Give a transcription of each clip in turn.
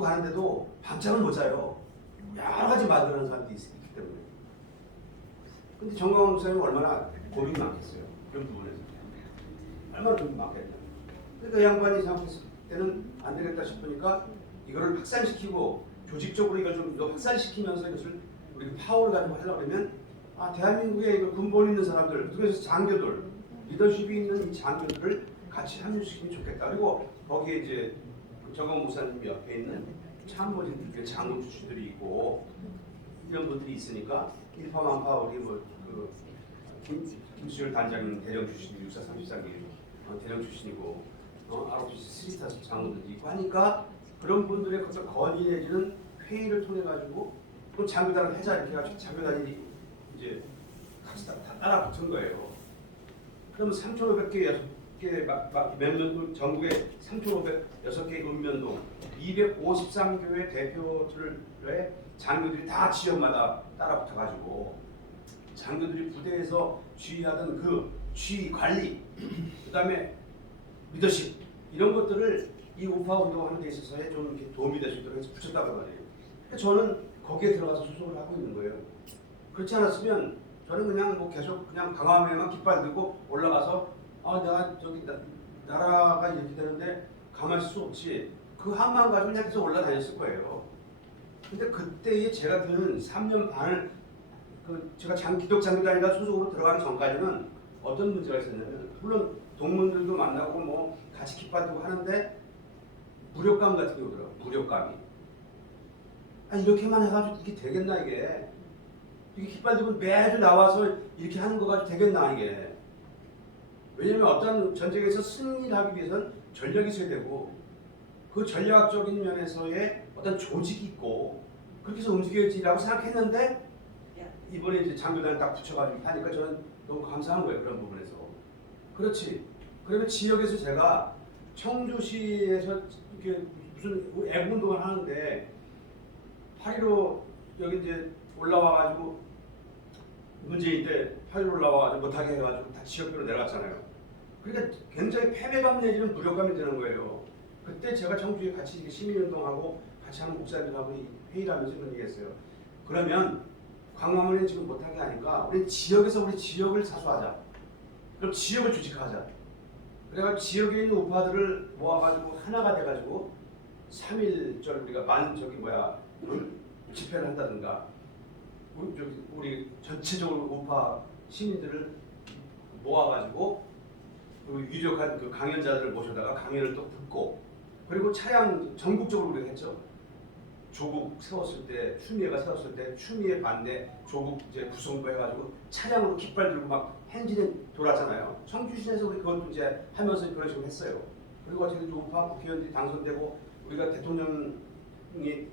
가는데도 밤잠을 못 자요. 여러 가지 말을 하는 사람들이 있기 때문에. 근데 정광훈 목사님은 얼마나 고민이 많겠어요. 그런 부분에서. 얼마나 고민이 많겠냐. 그러니까 양반이 생각했을 때는 안 되겠다 싶으니까 이거를 확산시키고 조직적으로 이걸 좀 더 확산시키면서 이것을 우리 파워를 가지고 하려고 그러면 대한민국에 이거 근본 있는 사람들, 그래서 장교들, 리더십이 있는 이 장교들을 같이 합류시키면 좋겠다. 그리고 거기에 이제 정광훈 목사님 옆에 있는 참모진들, 장군 출신들이 있고 이런 분들이 있으니까 일파만파 우리 김수열 단장님 대령 출신이고 6434기 대령 출신이고 ROTC 스리스타 장군들이 있고 하니까 그런 분들의 어떤 건의 내지는 회의를 통해 가지고 그럼 장교단을 해자 이렇게 해가지고 장교단이 이제 같이 다 따라붙은 거예요. 그러면 3,500개 6개 몇몇 전국에 3,506개 읍면동 253교회 대표들의 장교들이 다 지역마다 따라붙어가지고 장교들이 부대에서 지휘하던 그 지휘 관리, 그다음에 리더십 이런 것들을 이 우파 운동하는 데 있어서에 좀 이렇게 도움이 될 수 있도록 해서 붙였다고 말이에요. 저는 거기에 들어가서 소속을 하고 있는 거예요. 그렇지 않았으면 저는 그냥 계속 그냥 강화면에만 깃발 들고 올라가서 내가 저기 나라가 이렇게 되는데 가만히 있을 수 없지. 그 한만 가지고 그냥 계속 올라다녔을 거예요. 근데 그때에 제가 드는 3년 반을 제가 기독 장교단이라 소속으로 들어가기 전까지는 어떤 문제가 있었냐면 물론 동문들도 만나고 같이 깃발 들고 하는데 무력감 같은 게 오더라고요. 무력감이. 이렇게만 해가지고 이게 되겠나 이게 깃발 들고 매주 나와서 이렇게 하는 거 가지고 되겠나 이게. 왜냐면 어떤 전쟁에서 승리를 하기 위해서는 전력이 있어야 되고 그 전략적인 면에서의 어떤 조직이 있고 그렇게 해서 움직여야지라고 생각했는데 이번에 이제 장교단을 딱 붙여가지고 하니까 저는 너무 감사한 거예요. 그런 부분에서. 그렇지. 그러면 지역에서 제가 청주시에서 이렇게 무슨 애국운동을 하는데 8.15 여기 이제 올라와가지고 문재인 때 8.15 올라와가지고 못하게 해가지고 다 지역별로 내려갔잖아요. 그러니까 굉장히 패배감 내지는 무력감이 되는 거예요. 그때 제가 청주에 같이 시민운동하고 같이 하는 목사님들하고 회의를 하면서 그런 얘기했어요. 그러면 광화문에 지금 못하게 하니까 우리 지역에서 우리 지역을 사수하자. 그럼 지역을 조직하자. 그래가지고 지역에 있는 우파들을 모아가지고 하나가 돼가지고 3.1절 우리가 집회를 한다든가 우리 전체적으로 우파 시민들을 모아가지고 유력한 그 강연자들을 모셔다가 강연을 또 듣고 그리고 차량 전국적으로 우리가 했죠. 조국 세웠을 때 추미애가 세웠을 때 추미애 반대 조국 이제 구성부 해가지고 차량으로 깃발 들고 막 행진에 돌았잖아요. 청주시에서 우리 그것도 이제 하면서 그런 식으로 했어요. 그리고 어쨌든 우파 국회의원들이 당선되고 우리가 대통령이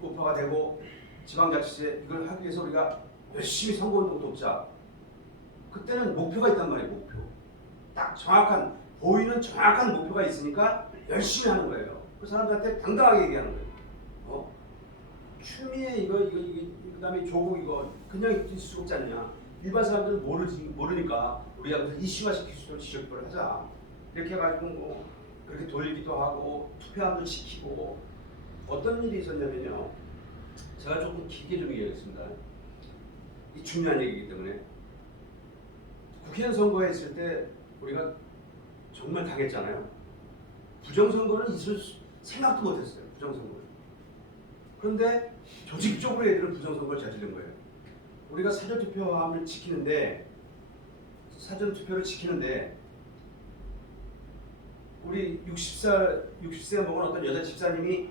우파가 되고 지방자치제 이걸 하기 위해서 우리가 열심히 선거운동 돕자. 그때는 목표가 있단 말이에요. 목표. 딱 보이는 정확한 목표가 있으니까 열심히 하는 거예요. 그 사람들한테 당당하게 얘기하는 거예요. 추미애 이거 그다음에 조국 이거 그냥 있을 수 없지 않냐. 일반 사람들은 모르니까 우리가 무슨 이슈화 시킬 수 있도록 지적표를 하자. 이렇게 해가지고 그렇게 돌리기도 하고 투표함도 지키고 어떤 일이 있었냐면요. 제가 조금 길게 좀 얘기하겠습니다. 이 중요한 얘기이기 때문에 국회의원 선거에 있을 때 우리가 정말 당했잖아요. 부정선거는 생각도 못했어요. 부정선거를. 그런데 조직적으로 애들은 부정선거를 저지른 거예요. 우리가 사전투표함을 지키는데 사전투표를 지키는데 우리 60세 먹은 어떤 여자 집사님이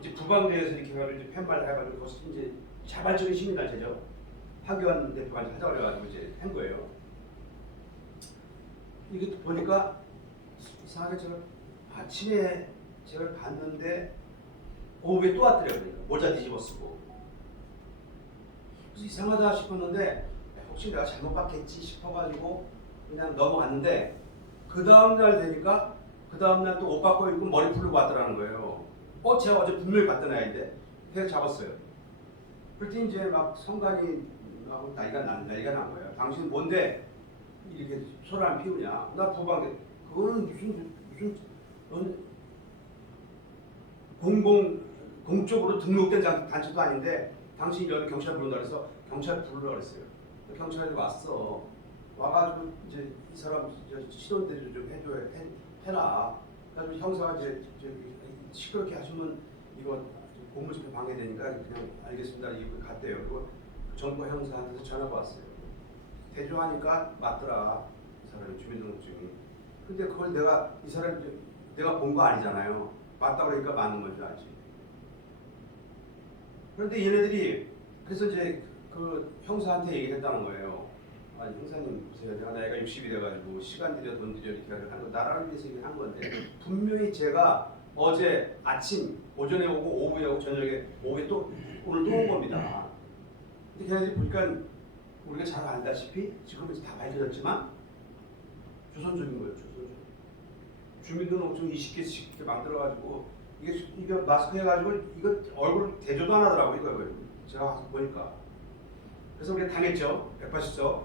이제 부방대에서 이렇게 해가지고 이제 팻말을 해가지고 거기서 이제 자발적인 시민단체죠. 하기환 대표가 하자고 그래가지고 이제 한 거예요. 이게 보니까 이상하게 제가 아침에 제가 봤는데 오후에 또 왔더래요. 모자 뒤집어 쓰고. 그래서 이상하다 싶었는데 혹시 내가 잘못 봤겠지 싶어가지고 그냥 넘어갔는데 그 다음날 되니까 그 다음날 또 옷 바꿔 입고 머리 풀고 왔더라는 거예요. 제가 어제 분명히 봤던 아이인데 그래서 잡았어요. 그랬더니 이제 막 성관이 하고 나이가 난 거예요. 당신 뭔데 이렇게 소리 안 피우냐? 나 부방대. 그거는 무슨 공공 공적으로 등록된 단체도 아닌데 당신이 여기 경찰 부른다 그래서 경찰 부르라 그랬어요. 경찰이 왔어. 와가지고 이제 이 사람 신원대리 좀 해라. 그래서 형사가 이제 시끄럽게 하시면 이거 공무집행 방해되니까 그냥 알겠습니다. 이거 갔대요. 그리고 정부 형사한테서 전화가 왔어요. 대조하니까 맞더라. 이 사람이 주민등록증이. 근데 그걸 이 사람 내가 본 거 아니잖아요. 맞다 그러니까 맞는 건지 알지. 그런데 얘네들이 그래서 이제 그 형사한테 얘기를 했다는 거예요. 아니 형사님 보세요. 내가 나이가 60이 돼가지고 시간 들여 돈 들여 이렇게 하는 거 나라를 위해서 얘기를 한 건데 분명히 제가 어제 아침 오전에 오고 오후에 오고 저녁에 오후에 또 오늘 또 온 겁니다. 근데 걔네들이 보니까 우리가 잘 알다시피 지금 다 밝혀졌지만 조선족인 거예요. 조선족. 주민등록증 20개씩 이렇게 만들어가지고 이게 마스크 해가지고 이거 얼굴 대조도 안 하더라고 이거 제가 와서 보니까. 그래서 우리가 당했죠. 180석.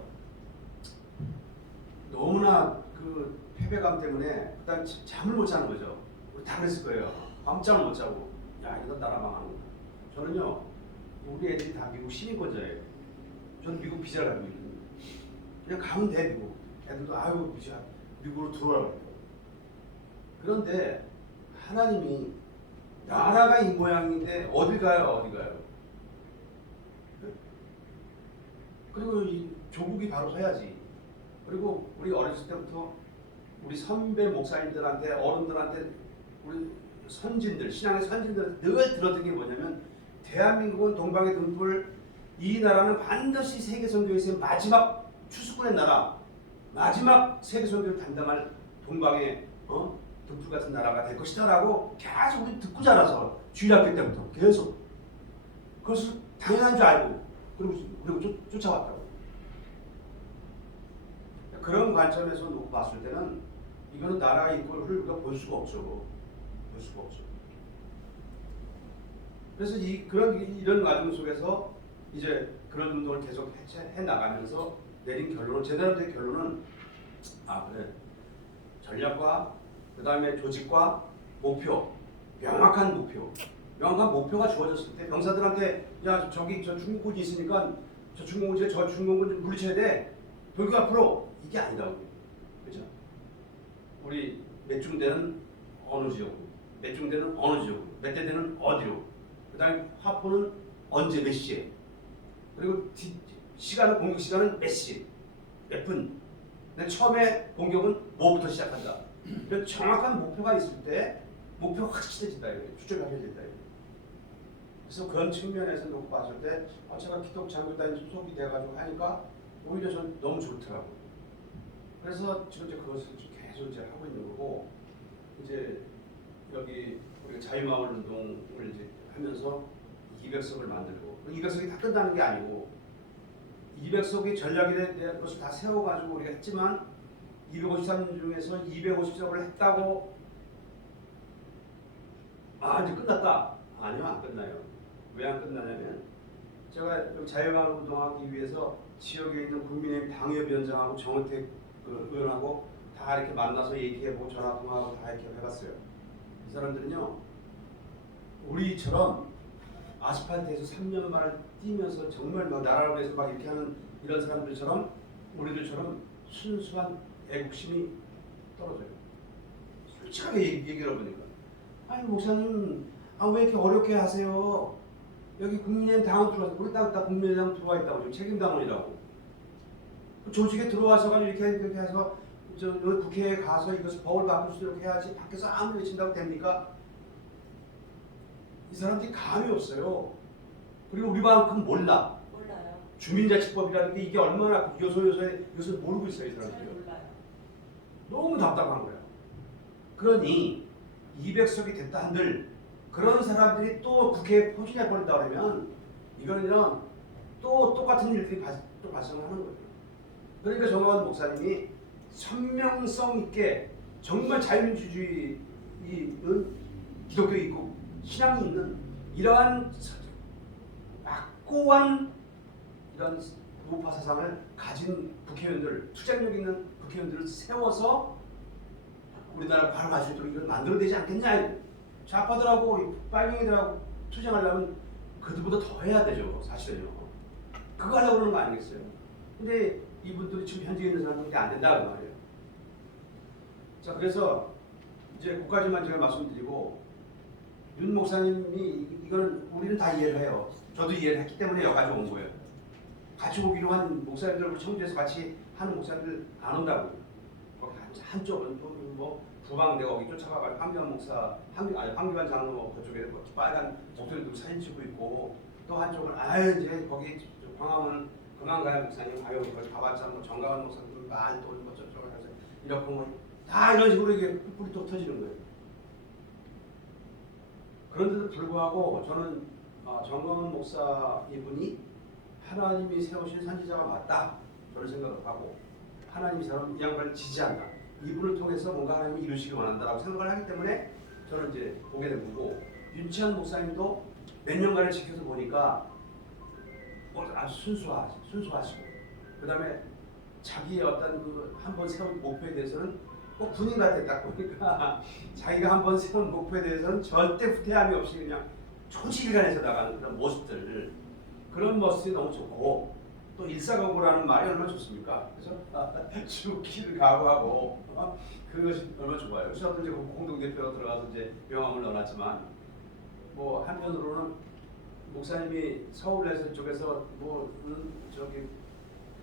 너무나 그 패배감 때문에 그다음 잠을 못 자는 거죠. 우리 다 그랬을 거예요. 밤잠을 못 자고 야 이거 나라 망하는 거다. 저는요 우리 애들이 다 미국 시민권자예요. 저는 미국 비자를 가지고 있거든요. 그냥 가면 돼 미국. 애들도 아유 비자 미국으로 들어오라고. 그런데 하나님이 나라가 이 모양인데 어딜 가요? 그리고 이 조국이 바로 서야지. 그리고 우리 어렸을 때부터 우리 선배 목사님들한테 어른들한테 우리 선진들 신앙의 선진들한테 늘 들었던 게 뭐냐면 대한민국은 동방의 등불 이 나라는 반드시 세계 선교에서의 마지막 추수꾼의 나라 마지막 세계 선교를 담당할 동방의 등불 같은 나라가 될 것이다라고 계속 우리 듣고 자라서 주일학교 때부터 계속 그것을 당연한 줄 알고 그리고 쫓아왔다고. 그런 관점에서 놓고 봤을 때는 이거는 나라의 인권을 우리가 볼 수가 없죠. 그래서 이런 과정 속에서 이제 그런 운동을 계속 해 나가면서 내린 결론은 제대로 된 결론은 그래 전략과 그 다음에 조직과 목표 명확한 목표가 주어졌을 때 병사들한테 야 저기 저 중국군이 있으니까 저 중국군 좀 물리쳐야 돼. 돌격 앞으로 이게 아니라고. 그렇죠? 우리 몇 중대는 어느 지역으로, 몇 중대는 어느 지역으로, 몇 대대는 어디로. 그다음에 화포는 언제 몇 시에. 그리고 공격 시간은 몇 시, 몇 분. 근데 처음에 공격은 뭐부터 시작한다. 이런 정확한 목표가 있을 때 목표가 확실해진다. 추적이 확실해진다. 그래서 그런 측면에서 놓고 봤을 때 제가 기독장교단에 소속이 돼가지고 하니까 오히려 전 너무 좋더라고요. 그래서 지금 이제 그것을 계속 이제 하고 있는 거고 이제 여기 우리가 자유마을 운동을 이제 하면서 200석을 만들고 200석이 다 끝나는 게 아니고 200석이 전략에 대한 것을 다 세워가지고 우리가 했지만 253년 중에서 250석을 했다고 이제 끝났다. 아니요, 안 끝나요. 왜 안 끝나냐면 제가 여기 자유마을 운동하기 위해서 지역에 있는 국민의힘 당협위원장하고 정은택 의원하고 다 이렇게 만나서 얘기해보고 전화통화하고 다 이렇게 해봤어요. 이 사람들은요 우리처럼 아스팔트에서 3년 만을 뛰면서 정말 막 나라를 위해서 막 이렇게 하는 이런 사람들처럼 우리들처럼 순수한 애국심이 떨어져요. 솔직하게 얘기를 해보니까 아니 목사님 왜 이렇게 어렵게 하세요? 여기 국민의힘 당원 들어와서 우리 다 국민의힘 들어와 있다고 지금 책임당원이라고 조직에 들어와서 이렇게 해서 여기 국회에 가서 이것을 법을 바꿀 수 있도록 해야지 밖에서 아무리 외친다고 됩니까? 이 사람들이 감이 없어요. 그리고 우리만큼 몰라요. 주민자치법이라는 게 이게 얼마나 요소에 이것을 모르고 있어요. 이 사람들이. 너무 답답한 거야. 그러니 200석이 됐다 한들 그런 사람들이 또 국회에 포진해 버린다 그러면 이거는 또 똑같은 일들이 또 발생하는 거예요. 그러니까 정광훈 목사님이 선명성 있게 정말 자유민주주의 기독교 있고 신앙이 있는 이러한 확고한 이런 우파 사상을 가진 국회의원들, 투쟁력 있는 국회의원들을 세워서 우리나라 바로 갈 수 있도록 이걸 만들어야 되지 않겠냐. 좌파들하고 빨갱이들하고 투쟁하려면 그들보다 더 해야 되죠, 사실은요. 그거 하려고 그러는 거 아니겠어요? 근데 이분들이 지금 현직에 있는 사람들이 안 된다 그 말이에요. 자, 그래서 이제 그까지만 제가 말씀드리고, 윤 목사님이 이거는 우리는 다 이해를 해요. 저도 이해를 했기 때문에 여기까지 온 거예요. 같이 오기로 한 목사님들, 청주에서 같이 하는 목사님들 안 온다고요. 거기 한쪽은 뭐 부방대 거기 쫓아가고 황교안 장로 그쪽에 뭐 빨간 목소리 들고 사진 찍고 있고, 또 한쪽은 이제 거기 광화문 금강가야 목사님 아유 거기 가봤자 뭐 정가원 목사님 말또 뭐 저쪽에 가서 이렇게 뭐 다 이런 식으로 이게 뿔이 또 터지는 거예요. 그런데도 불구하고 저는 정가원 목사 이분이 하나님이 세우신 선지자가 맞다 저는 생각을 하고, 하나님이 이 양반을 지지한다, 이분을 통해서 뭔가 하나님이 이루시기 원한다라고 생각을 하기 때문에 저는 이제 보게 된 거고, 윤치한 목사님도 몇 년간을 지켜서 보니까 아주 순수하시고, 그 다음에 자기의 어떤 그 한번 세운 목표에 대해서는 꼭 군인 같아 딱 보니까 자기가 한번 세운 목표에 대해서는 절대 후퇴함이 없이 그냥 초지일관해서 나가는 그런 모습들, 그런 모습이 너무 좋고, 또 일사각오라는 말이 얼마나 좋습니까? 그래서 죽기를 각오하고 그것이 얼마나 좋아요. 저도 이제 공동대표로 들어가서 이제 명함을 넣어놨지만, 뭐 한편으로는 목사님이 서울에서 쪽에서 뭐 저기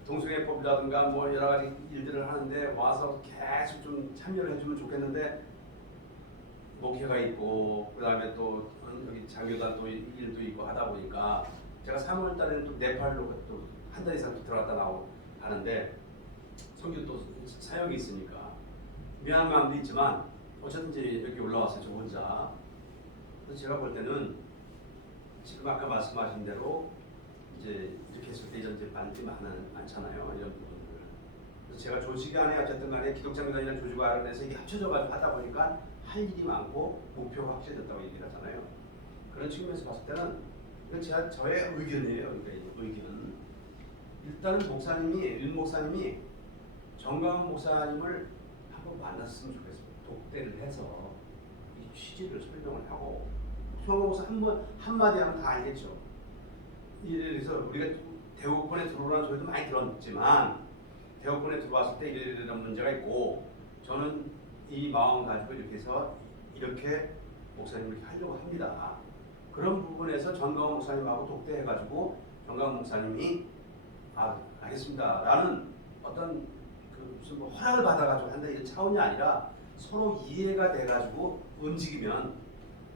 동성애법이라든가 뭐 여러 가지 일들을 하는데 와서 계속 좀 참여를 해주면 좋겠는데, 목회가 있고 그 다음에 또 여기 장교단 또 일도 있고 하다 보니까 제가 3월 달에는 또 네팔로 또 한 달 이상 또 들어갔다 나오고 하는데, 성교 또 사역이 있으니까 미안한 마음도 있지만 어쨌든 이제 여기 올라왔어요, 저 혼자. 그래서 제가 볼 때는 지금 아까 말씀하신 대로 이제 이렇게 했을 때 이제 많잖아요, 이런 부분들. 그래서 제가 조직 안에 어쨌든 간에 기독장교단이라는 조직 안에서 이게 합쳐져가지고 하다 보니까 할 일이 많고 목표가 확실해졌다고 얘기를 하잖아요. 그런 측면에서 봤을 때는 이건 저의 의견이에요. 그러니까 의견. 일단은 윤 목사님이 정강훈 목사님을 한번 만났으면 좋겠습니다. 독대를 해서 이 취지를 설명을 하고, 정강훈 목사 한마디 하면 다 알겠죠. 이래서 우리가 대우권에 들어오라는 소리도 많이 들었지만, 대우권에 들어왔을 때 이런 문제가 있고, 저는 이 마음 가지고 이렇게 해서 이렇게 목사님을 이렇게 하려고 합니다. 그런 부분에서 정강훈 목사님하고 독대해가지고 정강훈 목사님이 알겠습니다 라는 어떤 그 무슨 뭐 허락을 받아가지고 한다 이런 차원이 아니라 서로 이해가 돼가지고 움직이면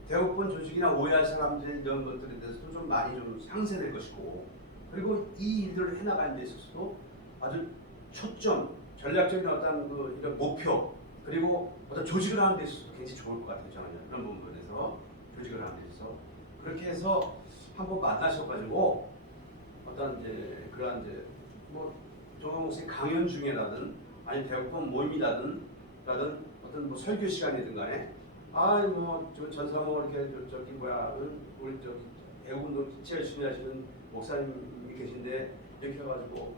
대우권 조직이나 오해할 사람들 이런 것들에 대해서도 좀 많이 좀 상쇄될 것이고, 그리고 이 일들을 해나가는 데 있어서도 아주 초점, 전략적인 어떤 그 이런 목표, 그리고 어떤 조직을 하는 데 있어서도 굉장히 좋을 것 같아요. 저는 그런 부분에서 조직을 하는 데 있어서 그렇게 해서 한번 만나셔가지고 어떤 이제 그러한 이제 뭐 정강훈 목사님 강연 중에라든 아니 대우권 모임이라든 어떤 뭐 설교 시간이든 간에 뭐 전사모 이렇게 저기 뭐야 우리 저기 애국운동 진짜 열심히 하시는 목사님이 계신데 이렇게 해가지고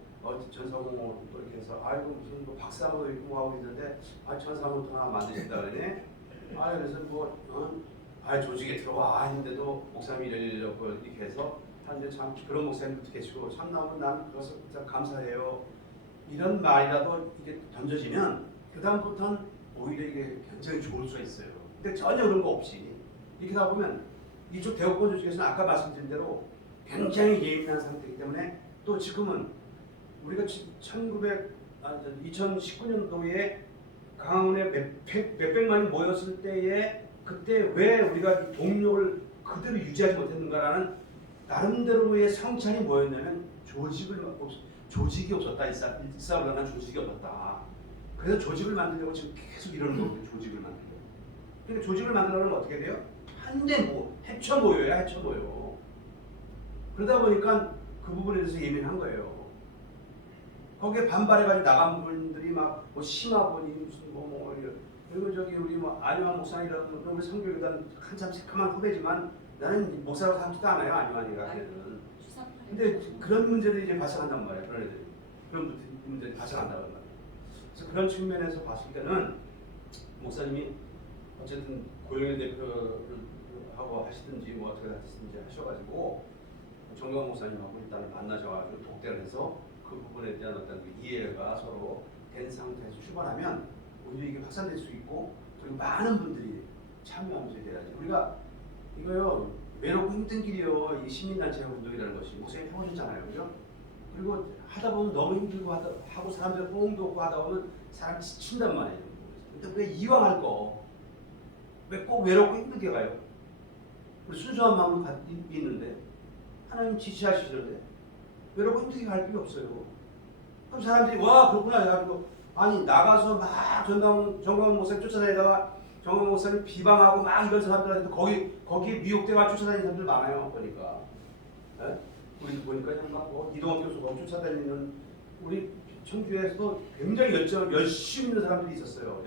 전사모 또 이렇게 해서 무슨 뭐 박사모 이렇게 뭐 하고 있는데 전사모 또 하나 만드신다 그러네. 그래서 뭐 조직에 들어와 했는데도 목사님이 이렇게 해서 하는데 참 그런 목사님도 계시고 참나오면 난 그것을 진짜 감사해요. 이런 말이라도 이게 던져지면 그 다음부터는 오히려 이게 굉장히 좋을 수가 있어요. 근데 전혀 그런 거 없이 이렇게 하다 보면 이쪽 대우권 조직에서는 아까 말씀드린 대로 굉장히 예민한 상태이기 때문에, 또 지금은 우리가 2019년도에 강화문에 몇백만이 모였을 때에 그때 왜 우리가 동력을 그대로 유지하지 못했는가라는 나름대로의 성찰이 뭐였냐면 조직이 없었다. 일사불란한 조직이 없었다. 그래서 조직을 만들려고 지금 계속 이러는 거거든요. 조직을 만들려고. 그러니까 조직을 만들려면 어떻게 돼요? 한데 해쳐 모여. 그러다 보니까 그 부분에 대해서 예민한 거예요. 거기에 반발해가지고 나간 분들이 막 심화보니 무슨 그리고 저기 우리 안유한 목사님이라는 우리 성교교단 한참 새카만 후배지만 나는 목사라고 삼지도 않아요. 안유한이가 걔는. 근데 그런 문제들이 이제 발생한단 말이에요. 그런 애들이. 그런 문제들이 발생한다는 말이에요. 그래서 그런 측면에서 봤을 때는 목사님이 어쨌든 고영일 대표를 하고 하시든지 뭐 어떻게 하시든지 하셔가지고 정광훈 목사님하고 일단은 만나셔가지고 독대를 해서 그 부분에 대한 어떤 그 이해가 서로 된 상태에서 출발하면 오히려 이게 확산될 수 있고 그리고 많은 분들이 참여하면서 돼야지. 우리가 이거요 외롭고 힘든 길이요 이 시민단체 운동이라는 것이 목사님 해보셨잖아요, 그죠? 그리고 하다 보면 너무 힘들고 하고 사람들 호응도 없고 하다 보면 사람 지친단 말이에요. 근데 왜 이왕 할 거 왜 꼭 외롭고 힘들게 가요? 우리 순수한 마음도 있는데 하나님 지시하시는데 외롭고 힘들게 갈 필요 없어요. 그럼 사람들이 와 그렇구나 해가지고 아니 나가서 막 정광훈 목사님 쫓아다니다가 정광훈 목사님 비방하고 막 이런 사람들한테 거기에 미혹돼가 쫓아다니는 사람들 많아요. 보니까 우리 보니까 그냥 막뭐 이동학 교수가 쫓아다니는 우리 청주에서도 굉장히 열심히 있는 사람들이 있었어요.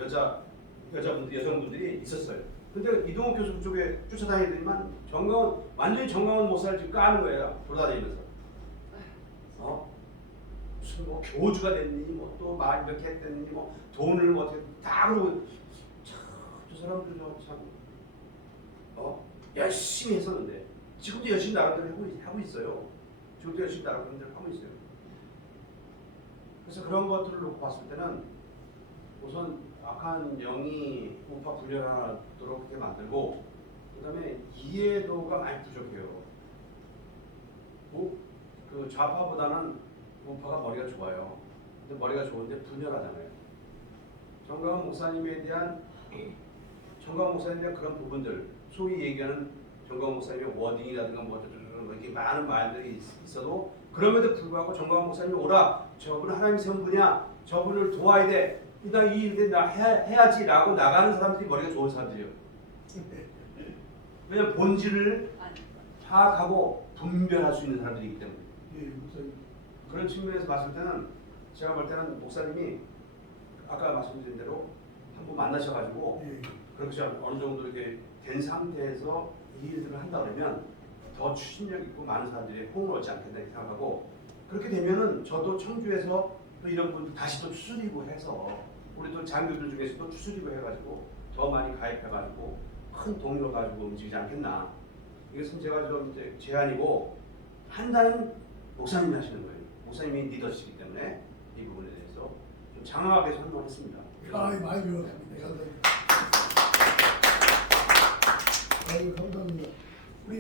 여성분들이 있었어요. 근데 이동학 교수 쪽에 쫓아다니더니만 완전히 정광훈 목사를 지금 까는 거예요. 돌아다니면서. 무슨 뭐 교주가 됐니, 뭐 또 말 몇 개 했더니 뭐 돈을 뭐 어떻게 다 그러고 저 사람들 참 열심히 했었는데 지금도 열심히 나름대로 하고 있어요. 지금도 열심히 나름대로 하고 있어요. 그래서 그런 것들을 놓고 봤을 때는 우선 악한 영이 우파 분열하도록 그렇게 만들고 그다음에 이해도가 많이 부족해요. 그 좌파보다는 우파가 머리가 좋아요. 근데 머리가 좋은데 분열하잖아요. 정광훈 목사님에 대한 그런 부분들, 소위 얘기하는 정광훈 목사님의 워딩이라든가 뭐 이렇게 많은 말들이 있어도 그럼에도 불구하고 정광훈 목사님이 오라, 저분은 하나님의 세운 분이야, 저분을 도와야 돼, 나 이 일을 나 해야지라고 나가는 사람들이 머리가 좋은 사람들이에요. 왜냐면 본질을 파악하고 분별할 수 있는 사람들이기 때문에. 그런 측면에서 봤을 때는 제가 볼 때는 목사님이 아까 말씀드린 대로 한번 만나셔가지고 그렇게 어느 정도 이렇게 된 상태에서 이 일들을 한다 그러면 더 추진력 있고 많은 사람들이 호응을 얻지 않겠다 생각하고 그렇게 되면은 저도 청주에서 또 이런 분들 다시 또 추스리고 해서 우리 또 장교들 중에서도 추스리고 해가지고 더 많이 가입해가지고 큰 동력 가지고 움직이지 않겠나. 이것은 제가 좀 이제 제안이고 판단은 목사님이 하시는 거예요. 목사님이 리더시기 때문에 이 부분에 대해서 좀 장황하게 설명했습니다. 많이 배웠습니다. 감사합니다.